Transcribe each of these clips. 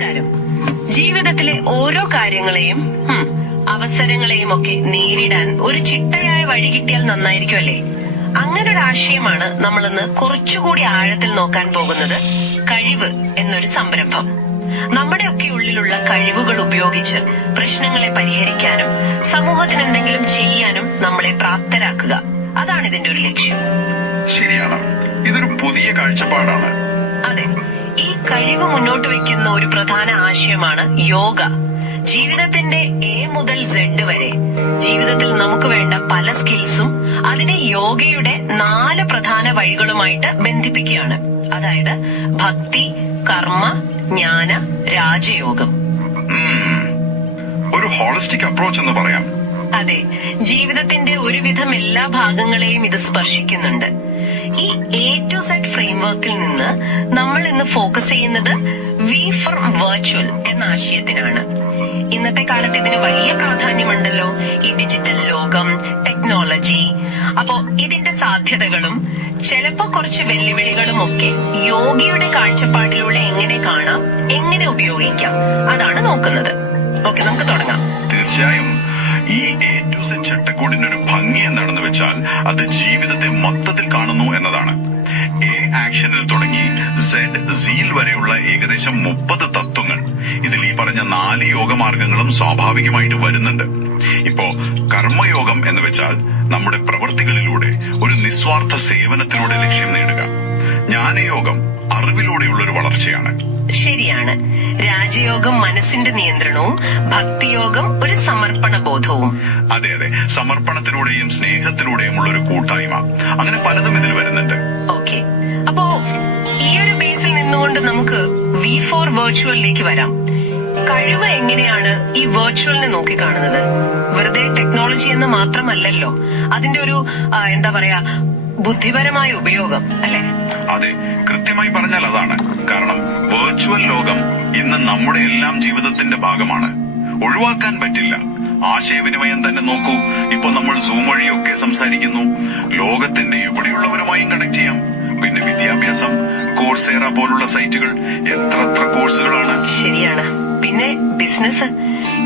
നമസ്കാരം. ജീവിതത്തിലെ ഓരോ കാര്യങ്ങളെയും അവസരങ്ങളെയും ഒക്കെ നേരിടാൻ ഒരു ചിട്ടയായ വഴി കിട്ടിയാൽ നന്നായിരിക്കും അല്ലേ? അങ്ങനൊരു ആശയമാണ് നമ്മളിന്ന് കുറച്ചുകൂടി ആഴത്തിൽ നോക്കാൻ പോകുന്നത്. കഴിവ് എന്നൊരു സംരംഭം. നമ്മുടെയൊക്കെ ഉള്ളിലുള്ള കഴിവുകൾ ഉപയോഗിച്ച് പ്രശ്നങ്ങളെ പരിഹരിക്കാനും സമൂഹത്തിന് എന്തെങ്കിലും ചെയ്യാനും നമ്മളെ പ്രാപ്തരാക്കുക. അതാണ് ഇതിന്റെ ഒരു ലക്ഷ്യം. ശരിയാണ്. ഇതൊരു പുതിയ കാഴ്ചപ്പാടാണ്. അതെ, ഈ കഴിവ് മുന്നോട്ട് വെക്കുന്ന ഒരു പ്രധാന ആശയമാണ് യോഗ. ജീവിതത്തിന്റെ എ മുതൽ സെഡ് വരെ ജീവിതത്തിൽ നമുക്ക് വേണ്ട പല സ്കിൽസും അതിനെ യോഗയുടെ 4 പ്രധാന വഴികളുമായിട്ട് ബന്ധിപ്പിക്കുകയാണ്. അതായത് ഭക്തി, കർമ്മ, ജ്ഞാന, രാജയോഗം. ഒരു ഹോളിസ്റ്റിക് അപ്രോച്ച് എന്ന് പറയാം. അതെ, ജീവിതത്തിന്റെ ഒരുവിധം എല്ലാ ഭാഗങ്ങളെയും ഇത് സ്പർശിക്കുന്നുണ്ട്. ഈ എ ടു സെഡ് ഫ്രെയിംവർക്കിൽ നിന്ന് നമ്മൾ ഇന്ന് ഫോക്കസ് ചെയ്യുന്നത് വി ഫോർ വെർച്വൽ എന്ന ആശയത്തിനാണ്. ഇന്നത്തെ കാലത്ത് ഇതിന് വലിയ പ്രാധാന്യമുണ്ടല്ലോ. ഈ ഡിജിറ്റൽ ലോകം, ടെക്നോളജി. അപ്പോ ഇതിന്റെ സാധ്യതകളും ചിലപ്പോ കുറച്ച് വെല്ലുവിളികളും ഒക്കെ യോഗയുടെ കാഴ്ചപ്പാടിലൂടെ എങ്ങനെ കാണാം, എങ്ങനെ ഉപയോഗിക്കാം, അതാണ് നോക്കുന്നത്. ഓക്കെ, നമുക്ക് തുടങ്ങാം. തീർച്ചയായും. ഈ എ ടു സെഡ് ചട്ടക്കൂടിന്റെ ഒരു ഭംഗി എന്താണെന്ന് വെച്ചാൽ അത് ജീവിതത്തെ മൊത്തത്തിൽ കാണുന്നു എന്നതാണ്. എ ആക്ഷനിൽ തുടങ്ങി സെഡ് സീൽ വരെയുള്ള ഏകദേശം 30 തത്വങ്ങൾ ഇതിൽ ഈ പറഞ്ഞ 4 യോഗമാർഗങ്ങളും സ്വാഭാവികമായിട്ട് വരുന്നുണ്ട്. ഇപ്പോ കർമ്മയോഗം എന്ന് വെച്ചാൽ നമ്മുടെ പ്രവൃത്തികളിലൂടെ ഒരു നിസ്വാർത്ഥ സേവനത്തിലൂടെ ലക്ഷ്യം നേടുക. ജ്ഞാനയോഗം അറിവിലൂടെയുള്ള ഒരു വളർച്ചയാണ്. ശരിയാണ്. രാജയോഗം മനസ്സിന്റെ നിയന്ത്രണവും ഭക്തിയോഗം ഒരു സമർപ്പണ ബോധവും. അതെ അതെ, സമർപ്പണത്തിലൂടെയും സ്നേഹത്തിലൂടെയുമുള്ള ഒരു കൂട്ടായ്മ. അങ്ങനെ പലതും ഇതിൽ വരുന്നുണ്ട്. ഓക്കെ, അപ്പോ ഈ ഒരു ബേസിൽ നിന്നുകൊണ്ട് നമുക്ക് വി ഫോർ വെർച്വലിലേക്ക് വരാം. കഴിവ് എങ്ങനെയാണ് ഈ വെർച്വലിനെ നോക്കി കാണുന്നത്? വെറുതെ ടെക്നോളജി എന്ന് മാത്രമല്ലല്ലോ, അതിന്റെ ഒരു എന്താ പറയാ, ബുദ്ധിപരമായ ഉപയോഗം അല്ലെ? അതെ, കൃത്യമായി പറഞ്ഞാൽ അതാണ്. കാരണം വെർച്വൽ ലോകം ഇന്ന് നമ്മുടെ എല്ലാം ജീവിതത്തിന്റെ ഭാഗമാണ്. ഒഴിവാക്കാൻ പറ്റില്ല. ആശയവിനിമയം തന്നെ നോക്കൂ. ഇപ്പൊ നമ്മൾ സൂം വഴിയൊക്കെ സംസാരിക്കുന്നു. ലോകത്തിന്റെ എവിടെയുള്ളവരുമായും കണക്ട് ചെയ്യാം. പിന്നെ വിദ്യാഭ്യാസം, കോഴ്സേറ പോലുള്ള സൈറ്റുകൾ, എത്ര കോഴ്സുകളാണ്. ശരിയാണ്. പിന്നെ ബിസിനസ്,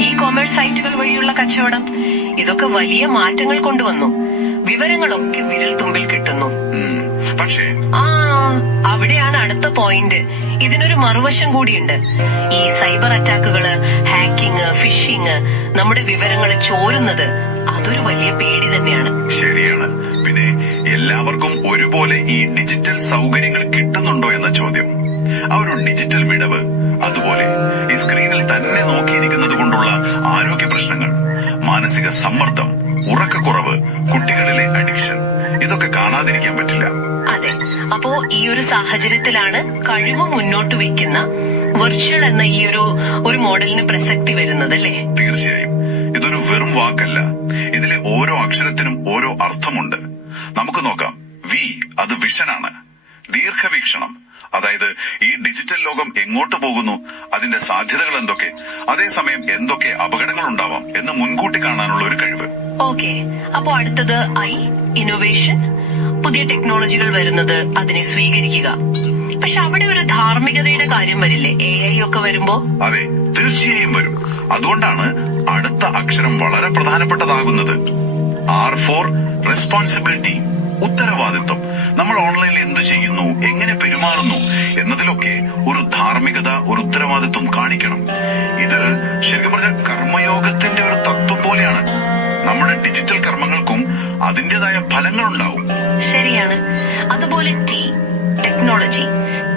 ഇ കോമേഴ്സ് സൈറ്റുകൾ വഴിയുള്ള കച്ചവടം, ഇതൊക്കെ വലിയ മാറ്റങ്ങൾ കൊണ്ടുവന്നു. വിവരങ്ങളൊക്കെ വിരൽ തുമ്പിൽ കിട്ടുന്നു. പക്ഷേ അവിടെയാണ് അടുത്ത പോയിന്റ്. ഇതിനൊരു മറുവശം കൂടിയുണ്ട്. ഈ സൈബർ അറ്റാക്കുകള്, ഹാക്കിങ്, ഫിഷിങ്, നമ്മുടെ വിവരങ്ങൾ ചോരുന്നത്, അതൊരു വലിയ പേടി തന്നെയാണ്. ശരിയാണ്. പിന്നെ എല്ലാവർക്കും ഒരുപോലെ ഈ ഡിജിറ്റൽ സൗകര്യങ്ങൾ കിട്ടുന്നുണ്ടോ എന്ന ചോദ്യം, ആ ഒരു ഡിജിറ്റൽ വിടവ്, അതുപോലെ ഈ സ്ക്രീനിൽ തന്നെ നോക്കിയിരിക്കുന്നത് കൊണ്ടുള്ള ആരോഗ്യ പ്രശ്നങ്ങൾ, മാനസിക സമ്മർദ്ദം, ഉറക്കക്കുറവ്, കുട്ടികളിലെ അഡിക്ഷൻ, ഇതൊക്കെ കാണാതിരിക്കാൻ പറ്റില്ല. അതെ, അപ്പോ ഈ ഒരു സാഹചര്യത്തിലാണ് കഴിവ് മുന്നോട്ട് വെക്കുന്ന വെർച്വൽ എന്ന ഈ ഒരു മോഡലിന് പ്രസക്തി വരുന്നത് അല്ലേ? തീർച്ചയായും. ഇതൊരു വെറും വാക്കല്ല. ഇതിലെ ഓരോ അക്ഷരത്തിനും ഓരോ അർത്ഥമുണ്ട്. നമുക്ക് നോക്കാം. വി, അത് വിഷനാണ്, ദീർഘവീക്ഷണം. അതായത് ഈ ഡിജിറ്റൽ ലോകം എങ്ങോട്ട് പോകുന്നു, അതിന്റെ സാധ്യതകൾ എന്തൊക്കെ, അതേസമയം എന്തൊക്കെ അപകടങ്ങൾ ഉണ്ടാവാം എന്ന് മുൻകൂട്ടി കാണാനുള്ള ഒരു കഴിവ്. ഓക്കെ, അപ്പോ അടുത്തത് ഐ, ഇന്നോവേഷൻ. പുതിയ ടെക്നോളജികൾ വരുന്നത്, അതിനെ സ്വീകരിക്കുക. പക്ഷെ അവിടെ ഒരു ധാർമ്മികതയുടെ കാര്യം വരില്ലേ AI ഒക്കെ വരുമ്പോ? അതെ, തീർച്ചയായും വരും. അതുകൊണ്ടാണ് അടുത്ത അക്ഷരം വളരെ പ്രധാനപ്പെട്ടതാകുന്നത്. ആർ ഫോർ റെസ്പോൺസിബിലിറ്റി, ഉത്തരവാദിത്വം. നമ്മൾ ഓൺലൈനിൽ എന്ത് ചെയ്യുന്നു, എങ്ങനെ പെരുമാറുന്നു എന്നതിലൊക്കെ ഒരു ധാർമ്മികത, ഒരു ഉത്തരവാദിത്വം കാണിക്കണം. ഇത് ശരിക്കും പറഞ്ഞാൽ കർമ്മയോഗത്തിന്റെ ഒരു തത്വം പോലെയാണ്. നമ്മുടെ ഡിജിറ്റൽ കർമ്മങ്ങൾക്കും അതിന്റേതായ ഫലങ്ങളുണ്ടാവും. ശരിയാണ്. അതുപോലെ ടി, ടെക്നോളജി.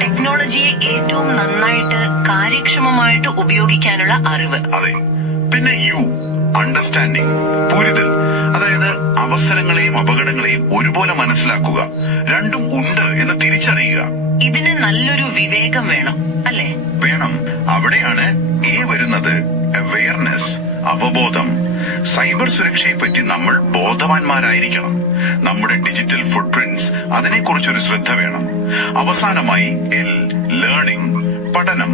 ടെക്നോളജിയെ ഏറ്റവും നന്നായിട്ട് കാര്യക്ഷമമായിട്ട് ഉപയോഗിക്കാനുള്ള അറിവ്. അതെ. പിന്നെ യു, അണ്ടർസ്റ്റാൻഡിങ്, പുരിതൽ. അതായത് അവസരങ്ങളെയും അപകടങ്ങളെയും ഒരുപോലെ മനസ്സിലാക്കുക, രണ്ടും ഉണ്ട് എന്ന് തിരിച്ചറിയുക. ഇതിന് നല്ലൊരു വിവേകം വേണം അല്ലേ? വേണം. അവിടെയാണ് എ വരുന്നത്, അവെയർനെസ്, അവബോധം. സൈബർ സുരക്ഷയെ പറ്റി നമ്മൾ ബോധവാന്മാരായിരിക്കണം. നമ്മുടെ ഡിജിറ്റൽ ഫുട് പ്രിന്റ്സ്, അതിനെക്കുറിച്ചൊരു ശ്രദ്ധ വേണം. അവസാനമായി എൽ, ലേണിംഗ്, പഠനം.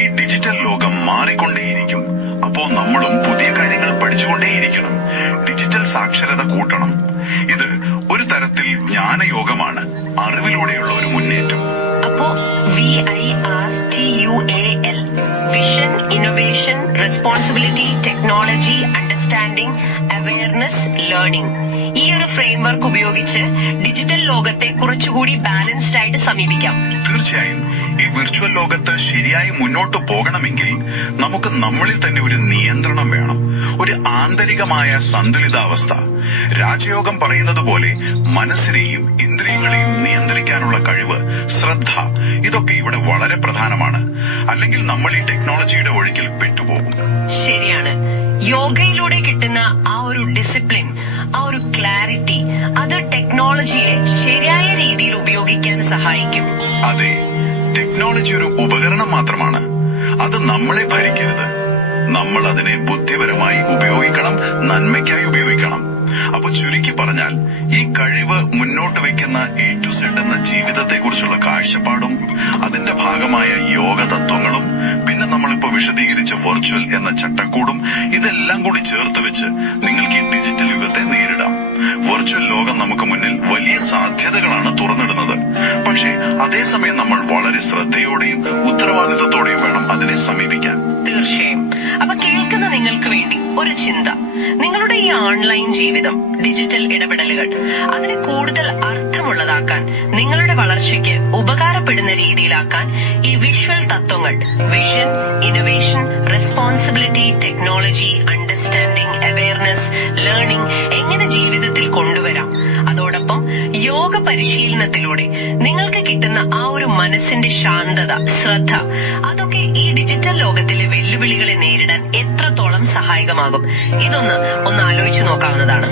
ഈ ഡിജിറ്റൽ ലോകം മാറിക്കൊണ്ടേയിരിക്കും. അപ്പോ നമ്മളും പുതിയ കാര്യങ്ങൾ പഠിച്ചുകൊണ്ടേയിരിക്കണം. ഡിജിറ്റൽ സാക്ഷരത കൂട്ടണം. ഇത് ഒരു തരത്തിൽ ജ്ഞാനയോഗമാണ്, അറിവിലൂടെയുള്ള ഒരു മുന്നേറ്റം. അപ്പോ VIRTUAL, responsibility, technology, understanding, awareness, learning. ഈ ഒരു ഫ്രെയിംവർക്ക് ഉപയോഗിച്ച് ഡിജിറ്റൽ ലോകത്തെ കുറച്ചുകൂടി ബാലൻസ്ഡ് ആയിട്ട് സമീപിക്കാം. തീർച്ചയായും ഈ വിർച്വൽ ലോകത്ത് ശരിയായി മുന്നോട്ട് പോകണമെങ്കിൽ നമുക്ക് നമ്മളിൽ തന്നെ ഒരു നിയന്ത്രണം വേണം, ഒരു ആന്തരികമായ സന്തുലിതാവസ്ഥ. രാജയോഗം പറയുന്നത് പോലെ മനസ്സിനെയും ഇന്ദ്രിയങ്ങളെയും നിയന്ത്രിക്കാനുള്ള കഴിവ്, ശ്രദ്ധ, ഇതൊക്കെ ഇവിടെ വളരെ പ്രധാനമാണ്. അല്ലെങ്കിൽ നമ്മൾ ഈ ടെക്നോളജിയുടെ ഒഴുക്കിൽ പെട്ടുപോകും. ശരിയാണ്. യോഗയിലൂടെ കിട്ടുന്ന ആ ഒരു ഡിസിപ്ലിൻ, ആ ഒരു ക്ലാരിറ്റി, അത് ടെക്നോളജിയെ ശരിയായ രീതിയിൽ ഉപയോഗിക്കാൻ സഹായിക്കും. അതെ, ടെക്നോളജി ഒരു ഉപകരണം മാത്രമാണ്. അത് നമ്മളെ ഭരിക്കരുത്. നമ്മൾ അതിനെ ബുദ്ധിപരമായി ഉപയോഗിക്കണം, നന്മയ്ക്കായി ഉപയോഗിക്കണം. അപ്പൊ ചുരുക്കി പറഞ്ഞാൽ, ഈ കഴിവ് മുന്നോട്ട് വെക്കുന്ന A to Z എന്ന ജീവിതത്തെക്കുറിച്ചുള്ള കാഴ്ചപ്പാടും അതിന്റെ ഭാഗമായ യോഗ തത്വങ്ങളും പിന്നെ നമ്മളിപ്പോ വിശദീകരിച്ച വെർച്വൽ എന്ന ചട്ടക്കൂടും ഇതെല്ലാം കൂടി ചേർത്ത് വെച്ച് നിങ്ങൾക്ക് ഈ ഡിജിറ്റൽ യുഗത്തെ നേരിടാം. വെർച്വൽ ലോകം നമുക്ക് മുന്നിൽ വലിയ സാധ്യതകളാണ് തുറന്നിടുന്നത്. പക്ഷേ അതേസമയം നമ്മൾ വളരെ ശ്രദ്ധയോടെയും ഉത്തരവാദിത്തത്തോടെയും വേണം അതിനെ സമീപിക്കാൻ. തീർച്ചയായും. അപ്പൊ കേൾക്കുന്ന നിങ്ങൾക്ക് വേണ്ടി ഒരു ചിന്ത. നിങ്ങളുടെ ഈ ഓൺലൈൻ ജീവിതം, ഡിജിറ്റൽ ഇടപെടലുകൾ, അതിനെ കൂടുതൽ അർത്ഥമുള്ളതാക്കാൻ, നിങ്ങളുടെ വളർച്ചയ്ക്ക് ഉപകാരപ്പെടുന്ന രീതിയിലാക്കാൻ ഈ വിഷ്വൽ തത്വങ്ങൾ, vision, innovation, responsibility, technology, understanding, awareness, learning എങ്ങനെ ജീവിതത്തിൽ കൊണ്ടുവരാം. അതോടൊപ്പം യോഗ പരിശീലനത്തിലൂടെ നിങ്ങൾക്ക് കിട്ടുന്ന ആ ഒരു മനസ്സിന്റെ ശാന്തത, ശ്രദ്ധ, അതൊക്കെ ഈ ഡിജിറ്റൽ ലോകത്തിലെ വെല്ലുവിളികളെ നേരിടാൻ എത്രത്തോളം സഹായകമാകും. ഇതൊന്ന് ആലോചിച്ചു നോക്കാവുന്നതാണ്.